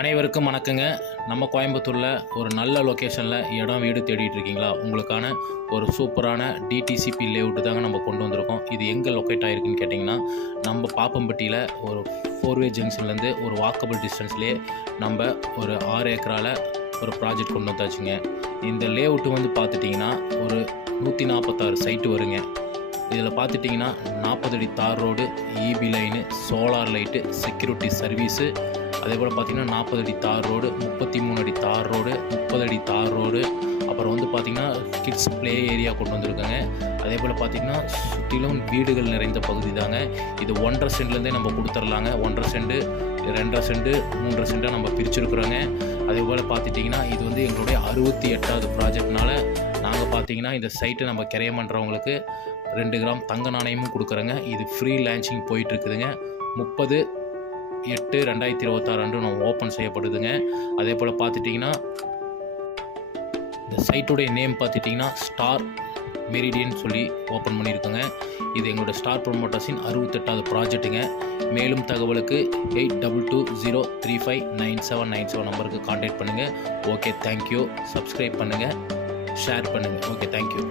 அனைவருக்கும் வணக்கங்க. நம்ம கோயம்புத்தூரில் ஒரு நல்ல லொக்கேஷனில் இடம் வீடு தேடிட்டு இருக்கீங்களா? உங்களுக்கான ஒரு சூப்பரான டிடிசிபி லேஅவுட்டு தாங்க நம்ம கொண்டு வந்திருக்கோம். இது எங்கே லொக்கேட் ஆகிருக்குன்னு கேட்டிங்கன்னா, நம்ம பாப்பம்பட்டியில் ஒரு 4-வே ஜங்ஷன்லேருந்து ஒரு வாக்கபிள் டிஸ்டன்ஸ்லேயே நம்ம ஒரு 6 ஏக்கரால் ஒரு ப்ராஜெக்ட் கொண்டு வந்தாச்சுங்க. இந்த லேஅவுட்டு வந்து பார்த்துட்டிங்கன்னா ஒரு 146 சைட்டு வருங்க. இதில் பார்த்துட்டிங்கன்னா 40 அடி தார் road, EB line, solar light, security service, அதே போல் பார்த்திங்கன்னா 40 அடி தார் ரோடு, 33 அடி தார் ரோடு, 30 அடி தார் ரோடு, அப்புறம் வந்து பார்த்திங்கன்னா கிட்ஸ் ப்ளே ஏரியா கொண்டு வந்திருக்காங்க. அதே போல் பார்த்திங்கன்னா சுற்றிலும் வீடுகள் நிறைந்த பகுதி தாங்க. இது 1.5 சென்ட்லேருந்தே நம்ம கொடுத்துர்லாங்க. 1.5 சென்ட், 2.5 சென்ட், 3.5 சென்ட்டாக நம்ம பிரிச்சுருக்குறோங்க. அதே போல் பார்த்துட்டிங்கன்னா இது வந்து எங்களுடைய 68வது ப்ராஜெக்ட்னால நாங்கள் பார்த்திங்கன்னா இந்த சைட்டை நம்ம கிரையம் பண்ணுறவங்களுக்கு 2 கிராம் தங்க நாணயமும் கொடுக்குறோங்க. இது ஃப்ரீ லான்ச்சிங் போயிட்டுருக்குதுங்க. 30/8/2026 அன்று நம்ம ஓப்பன் செய்யப்படுதுங்க. அதே போல் பார்த்துட்டிங்கன்னா இந்த சைட்டுடைய நேம் பார்த்துட்டிங்கன்னா ஸ்டார் மெரிடியன் சொல்லி ஓப்பன் பண்ணியிருக்கோங்க. இது எங்களோட ஸ்டார் ப்ரொமோட்டர்ஸின் 68வது ப்ராஜெக்ட்டுங்க. மேலும் தகவலுக்கு 8220359797 நம்பருக்கு கான்டாக்ட் பண்ணுங்கள். Okay, thank you. சப்ஸ்கிரைப் பண்ணுங்கள், ஷேர் பண்ணுங்கள். Okay, thank you.